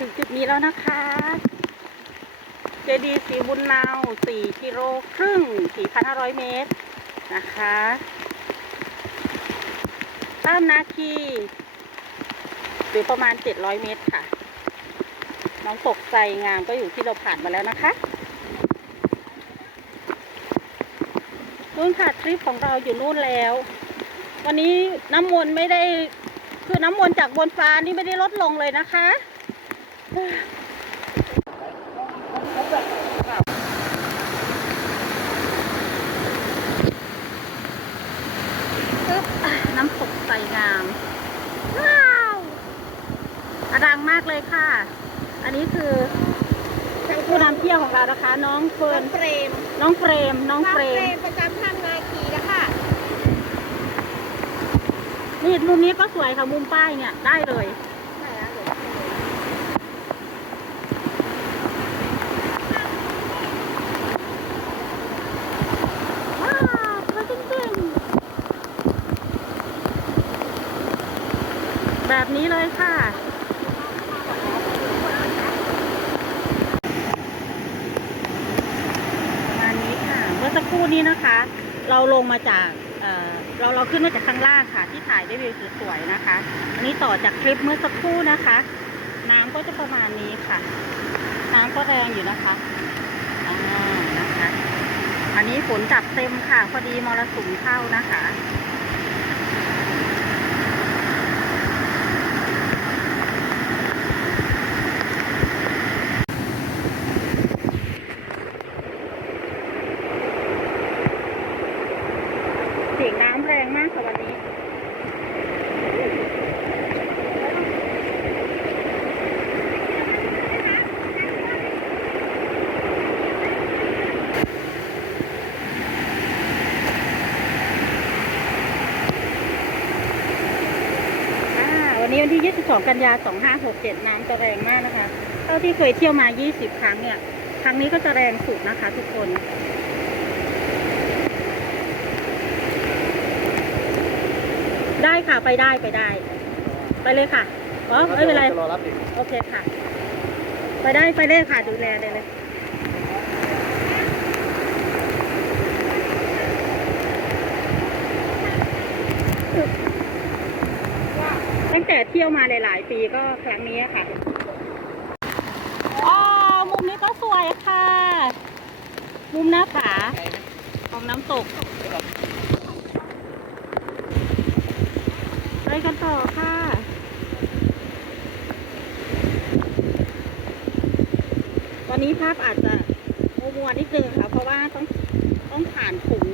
ถึงจุดนี้แล้วนะคะ เจดีย์สีบุญนาว4กิโลครึ่ง4,500เมตรนะคะต้ามนาคีหรือประมาณ700เมตรค่ะ น้องตกใจงามก็อยู่ที่เราผ่านมาแล้วนะคะนู่นค่ะทริปของเราอยู่นู่นแล้ว วันนี้น้ำมนต์ไม่ได้คือน้ำมนต์จากบนฟ้านี่ไม่ได้ลดลงเลยนะคะ น้ำตกใสงาม ว้าวอดังมากเลยค่ะ อันนี้คือผู้นำเที่ยวของเรานะคะ น้องเฟิเฟิร์ร์นนเฟรม น้องเฟรม น้องเฟรมประจำทางนาคีนะคะนี่มุมนี้ก็สวยค่ะ มุมป้ายเนี่ยได้เลย ไหนอะเดี๋ยว ว้าวสวยจริงๆ แบบนี้เลยค่ะ ประมาณนี้ค่ะ เมื่อสักครู่นี้นะคะ เราลงมาจากเเราเราขึ้นมาจากข้างล่างค่ะ ที่ถ่ายได้วิวสวยๆนะคะ อันนี้ต่อจากคลิปเมื่อสักครู่นะคะ น้ำก็จะประมาณนี้ค่ะ น้ำก็แรงอยู่นะคะอ่านะคะ อันนี้ฝนจับเต็มค่ะ พอดีมรสุมเข้านะคะ เสียงน้ำแรงมากค่ะ วันนี้วันนี้วันที่ 22 กันยา 2567 น้ำจะแรงมากนะคะ เท่าที่เคยเที่ยวมา 20 ครั้งเนี่ย ครั้งนี้ก็จะแรงสุดนะคะทุกคน ได้ค่ะไปได้ไปได้ ไปเลยค่ะอ๋อไม่เป็นไรจะรอรับอีกโอเคค่ะ ไปได้ไปเลยค่ะดูแลได้เลยตั้งแต่เที่ยวมาหลาย ๆ ปีก็ครั้งนี้ค่ะอ๋อมุมนี้ก็สวยค่ะ มุมหน้าผาของน้ำตก ไป กันต่อค่ะตอนนี้ภาพอาจจะมัวๆนิดนึงค่ะ เพราะว่าต้องต้องผ่านถุง